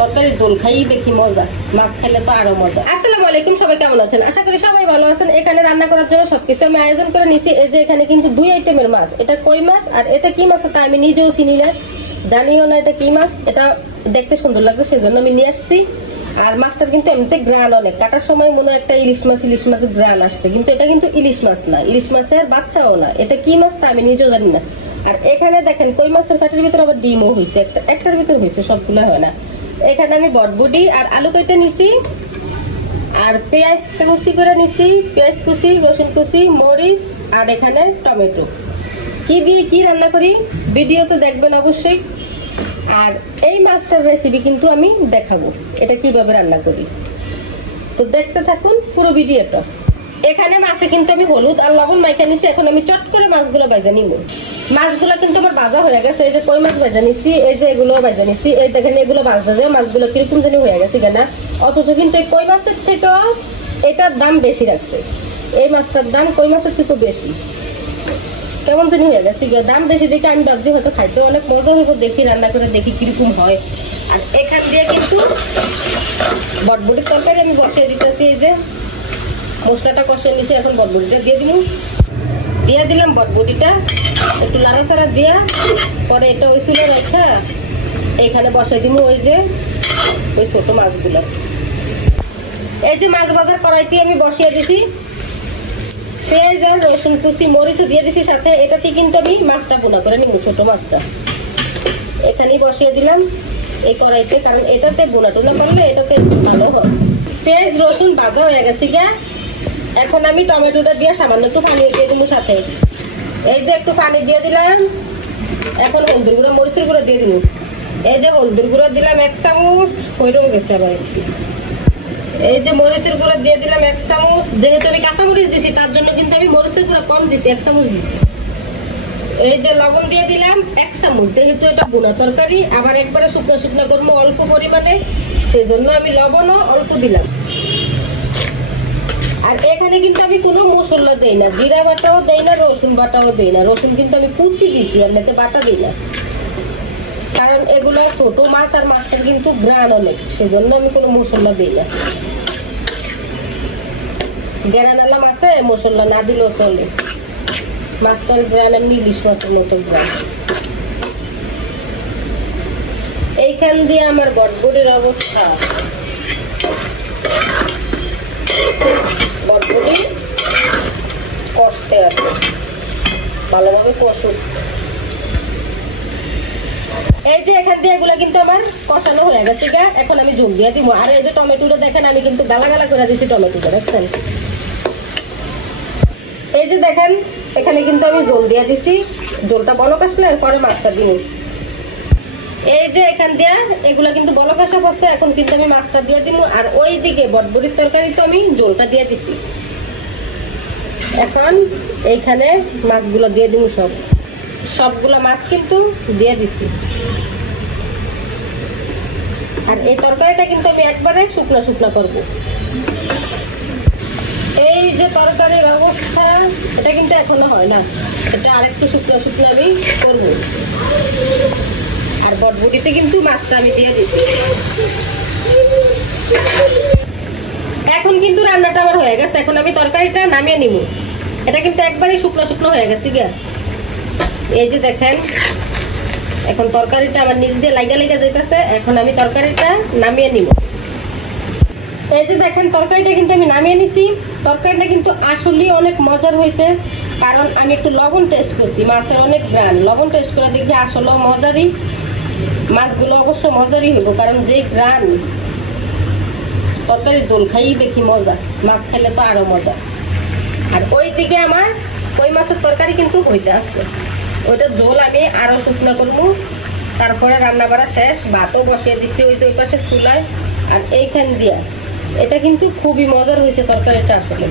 তরকারি ঝোল খাই দেখি মজা, মাছ খাইলে তো আরো মজা। আসসালামু আলাইকুম, সবাই কেমন আছেন? আশা করি সবাই ভালো আছেন। এখানে রান্না করার জন্য সবকিছু আমি আয়োজন করে নিছি। এই যে এখানে কিন্তু 2 আইটেমের মাছ, এটা কই মাছ আর এটা কি মাছ তা আমি নিজেও চিনি না, জানিও না এটা কি মাছ। এটা দেখতে সুন্দর লাগছে সেজন্য আমি নিয়ে আসছি। আর মাছটার কিন্তু এমনিতে গ্রান অনেক, কাটার সময় মনে হয় একটা ইলিশ মাছের গ্রান আসছে, কিন্তু এটা কিন্তু ইলিশ মাছ না, ইলিশ মাছের বাচ্চাও না। এটা কি মাছ তা আমি নিজেও জানি না। আর এখানে দেখেন কই মাছের ফ্যাটের ভিতরে আবার ডিমও হয়েছে, একটার ভিতরে হয়েছে, সবগুলো হয় না। এখানে আমি বটবুটি আর আলু কেটে নিছি, আর পেঁয়াজ কুচি করে নিছি, পেঁয়াজ কুচি, রসুন কুচি, মরিচ আর এখানে টমেটো। কি দিয়ে কি রান্না করি ভিডিওতে দেখবেন অবশ্যই। আর এই মাছটার রেসিপি কিন্তু আমি দেখাবো এটা কিভাবে রান্না করি, তো দেখতে থাকুন পুরো ভিডিওটা। এখানে মাছে কিন্তু আমি হলুদ আর লবণ মাইখা নিছি। এখন আমি চট করে মাছগুলো ভেজে নিব। মাছগুলো কিন্তু আমার ভাজা হয়ে গেছে। এই যে কই মাছ ভেজে নিছি, এই যে এগুলো ভেজে নিছি। এই দেখেন এগুলো ভাজতে যায় মাছগুলো কিরকম জানি হয়ে গেছে কেনা, অথচ কিন্তু এই কই মাছের থেকে এটার দাম বেশি রাখছে। এই মাছটার দাম কই মাছের থেকে বেশি, কেমন জানি হয়ে গেছে। দাম বেশি দেখে আমি ভাবছি হয়তো খাইতে অনেক মজা হইব, দেখি রান্না করে দেখি কিরকম হয়। আর এখান দিয়ে কিন্তু বটবটির তরকারি আমি বসিয়ে দিতেছি। এই যে মশলাটা কষিয়ে নিছি, এখন বটবটিটা দিয়ে দিলাম। বটবটিটা একটু নাড়াচাড়া দিয়া পরে এটা ওই চুলে রেখা এখানে বসাই দিব ওই যে ওই ছোট মাছগুলো। এই যে মাছ ভাজার কড়াইতে আমি বসিয়ে দিছি, পেঁয়াজ আর রসুন কুচি মরিচও দিয়ে দিছি সাথে। এটাতে কিন্তু আমি মাছটা বোনা করে নিব, ছোট মাছটা এখানেই বসিয়ে দিলাম এই কড়াইতে, কারণ এটাতে বোনা টোনা করলে এটাতে ভালো হয়। পেঁয়াজ রসুন ভাজা হয়ে গেছে গা, এখন আমি টমেটোটা দিয়ে সামান্য একটু পানি দিয়ে দিব সাথে। এই যে একটু পানি দিয়ে দিলাম, এখন হলদির গুঁড়ো মরিচের গুঁড়ো দিয়ে দিব। এই যে হলদির গুঁড়ো দিলাম 1 চামচ, হয়ে গেছে আবার একটু। এই যে মরিচের গুঁড়ো দিয়ে দিলাম 1 চামচ, যেহেতু আমি কাঁচা মরিচ দিছি তার জন্য কিন্তু আমি মরিচের গুঁড়ো কম দিছি, 1 চামচ দিছি। এই যে লবণ দিয়ে দিলাম 1 চামচ, যেহেতু এটা বোনা তরকারি আবার একবারে শুকনো শুকনো করবো অল্প পরিমাণে, সেই জন্য আমি লবণও অল্প দিলাম। আর এখানে কিন্তু আমি কোনো মশলা দেই না, জিরা বাটাও দেই না, রসুন বাটাও দেই না। রসুন কিন্তু আমি কুচি দিছি, এমনিতে বাটা দিই না, কারণ এগুলো ছোট মাছ আর মাছের কিন্তু গ্রান অনেক, সেজন্য আমি কোনো মশলা দিই না। গ্রানালা মাছে মশলা না দিলেও চলে, মাছটার গ্রান এমনি ইলিশ মাছের মতো গ্রান। এইখান দিয়ে আমার বটবটির অবস্থা, বটবটি কষতে আছে, ভালোভাবে কষুক। এই যে এখান দিয়ে এগুলা কিন্তু আমার কষানো হয়ে গেছে গা, এখন আমি ঝোল দিয়ে দিব। আর এই যে টমেটোটা দেখেন আমি কিন্তু গালা গালা করে দিচ্ছি টমেটোটা, দেখছেন? এই যে দেখেন এখানে কিন্তু আমি ঝোল দিয়ে দিছি, ঝোলটা বলক আসলে পরে মাছটা দিব। এই যে এখান দিয়ে এগুলা কিন্তু বলক আসা করছে, এখন কিন্তু আমি মাছটা দিয়ে দিব। আর ওই দিকে বটবটির তরকারি তো আমি ঝোলটা দিয়ে দিছি, এখন এইখানে মাছগুলো দিয়ে দিব। সবগুলো মাছ কিন্তু দিয়ে দিছি। আর এই তরকারিটা কিন্তু আমি একবারে শুকনা শুকনা করবো। এই যে তরকারির অবস্থা, এটা কিন্তু এখনো হয় না, এটা আরেকটু শুকনা শুকনা আমি করবো। আর বটবটিতে কিন্তু মাছটা আমি দিয়ে দিছি। এখন কিন্তু রান্নাটা আমার হয়ে গেছে, এখন আমি তরকারিটা নামিয়ে নিব। এটা কিন্তু একবারে শুকনো শুকনো হয়ে গেছে গা। এই যে দেখেন এখন তরকারিটা আমার নিচ দিয়ে লাগা লাগা যাইতেছে, এখন আমি তরকারিটা নামিয়ে নিব। এই যে দেখেন তরকারিটা কিন্তু আমি নামিয়ে নিছি। তরকারিটা কিন্তু আসলেই অনেক মজার হয়েছে, কারণ আমি একটু লবণ টেস্ট করছি, মাছের অনেক গ্রান, লবণ টেস্ট করে দেখি আসলেও মজারই। মাছগুলো অবশ্য মজারই হইব, কারণ যে গ্রান তরকারি ঝোল খাই দেখি মজা, মাছ খাইলে তো আরো মজা। আর ওই দিকে আমার কই মাছের তরকারি কিন্তু হইতে আসছে, ওইটা ঝোল আমি আরো শুকনো করবো। তারপরে রান্না বাড়া শেষ, ভাতও বসিয়ে দিচ্ছি ওই যে ওই পাশে চুলায়। আর এইখান দিয়া এটা কিন্তু খুবই মজার হয়েছে তরকারিটা আসলে।